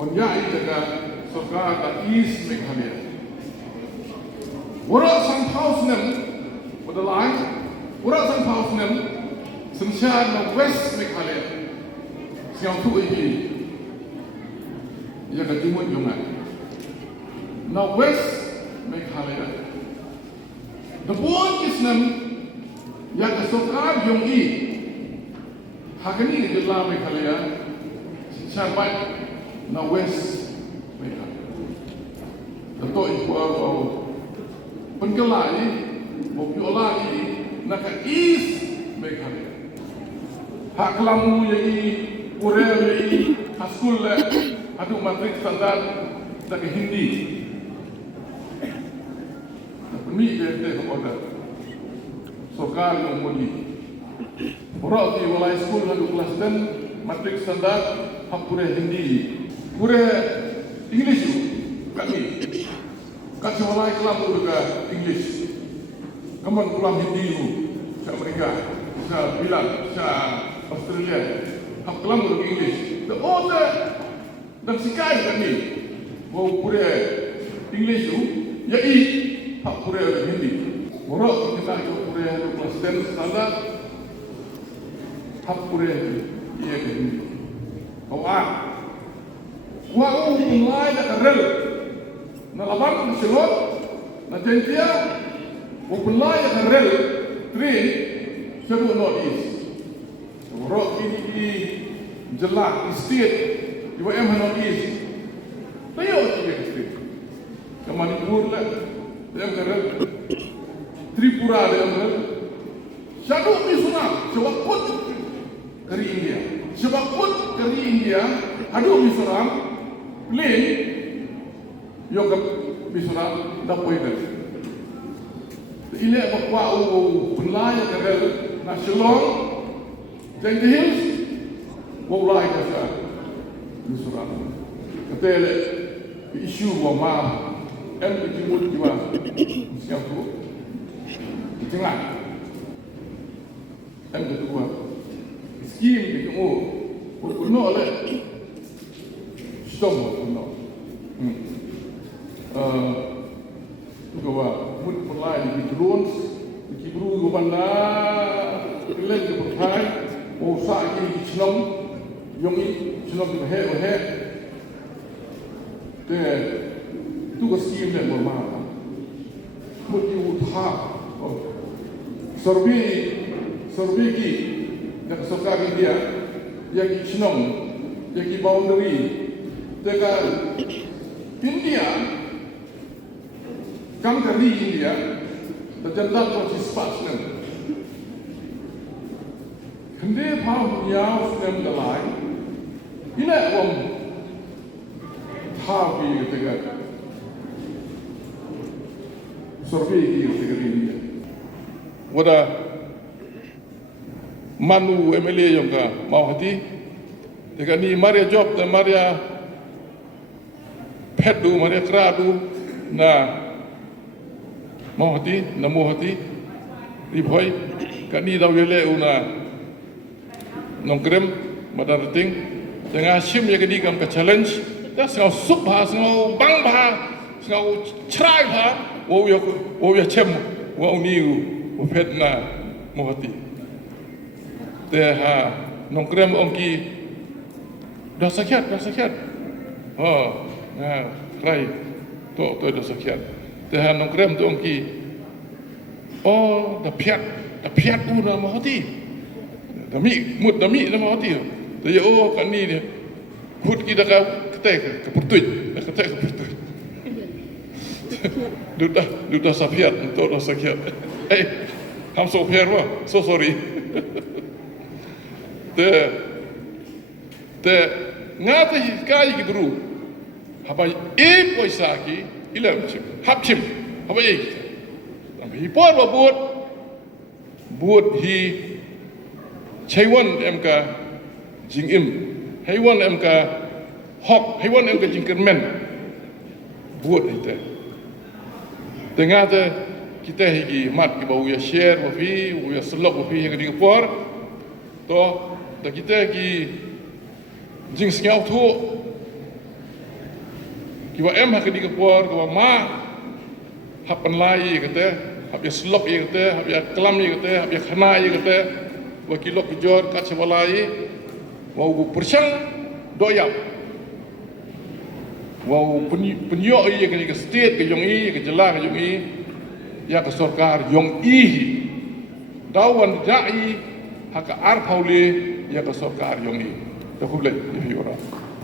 Banyai jaga Soka da East Meghalaya. Wara sang house nem pada lain. Wara sang house nem synshar na West Meghalaya. Siang tu ini ia ketimut Jowai. Na West Meghalaya. The board is nem yang Soka Jowai. Hakani di Jylla Meghalaya. Synshar baik na West Meghalaya. Dato ibu Pengkelai, Bokyola ini nak East Meghalaya. Hak kelamu ini, Urel ini, Haskul le, adu matrik standar tak Hindi. Tapi dia order. Sokar ngomoni. Orang di walai school adu kelas dan matrik standar hak pure Hindi. Pure English kami. Kasi walay kelam juga English. Kaman kelam Hindi sa Amerika, sa Bilang, sa Australia. Hak kelam juga English. The order dan sikai kami. Mau pure English yai hak pure Hindi. Orang kita itu pure kelas dan standar hak pure iaki. Kau wau mulai nak rel. Na laban na Syllad, na Jylla, Meghalaya na rel, train, seru North East. Rock ini Jylla, state, UDP North East. Tayo tiga state. Ke Manipur lah, dia rel. Tripura dia rel. Syadu Misunam, sebabut dari India. Sebabut dari India, adu Misunam, plane, yang bisa dapat itu. Ini bahawa Meghalaya kerana nasional, Jylla Hills, Meghalaya kerana nasional. Ketika isu wama, timur juga siapa tu, Jylla, kedua, skim itu kuno le, stop kuno. Juga mud mulai di drones, di kibru gubanda, keleng ke berkai, usaha ini senang, yang ini senang berhe. Tu keskim dan bermana. Mud diutah, survei ki, yang sekarang dia, yang senang, yang boundary, dengan India. Kami dari India, terjadi proses pasien. Hendak faham yang sedang dalai, ini orang tahu ketika survei ketika India. Wada manu MLA yang ka mau hati, ketika ni Maria job dan Maria pedu, Maria keradu na mau hati, namu hati, riboi, kani dah wile una nongkrem, madar ting, tengah sim ya kini kam ke challenge, dah sengau sup ha, sengau bang ha, sengau cerai ha, wow ya cem, wow niu, wow pet na mau hati, teh ha nongkrem ongki, dah sakit, oh, nah, rai, tu dah sakit. Tehan nongkrem tu ongki, oh, dah piat nama hati, dami nama hati. Tapi oh kan ni dia, hut kita ketek kepertuj. Duda sapiat, untuk dah sakit. Ham so piat wah, so sorry. Te ngati kai kibru, apa poisa ki. Ilam cim, hap cim, apa ye kita? Tapi hipor buat hi Chaiwan MK jingim, Haiwan MK hok, Haiwan MK jingkermen buat kita. Tengah tu kita higi mat kita bawa share, bawa selok, bawa yang di Singapore, to, dah kita higi jing sengau tu kiwa em hak di kapor kiwa ma hapan lai kata hab ya slok ye kata hab ya kelam ye kata hab ya khana ye kata wa kilok jor kat sebalai wa gu persang doyap wa penyo ye ke state ke yong i ke Jylla ke yong i ya ke sarkar yong i dawan dai hak ar paule ya ke sarkar yong i to khuble ye ora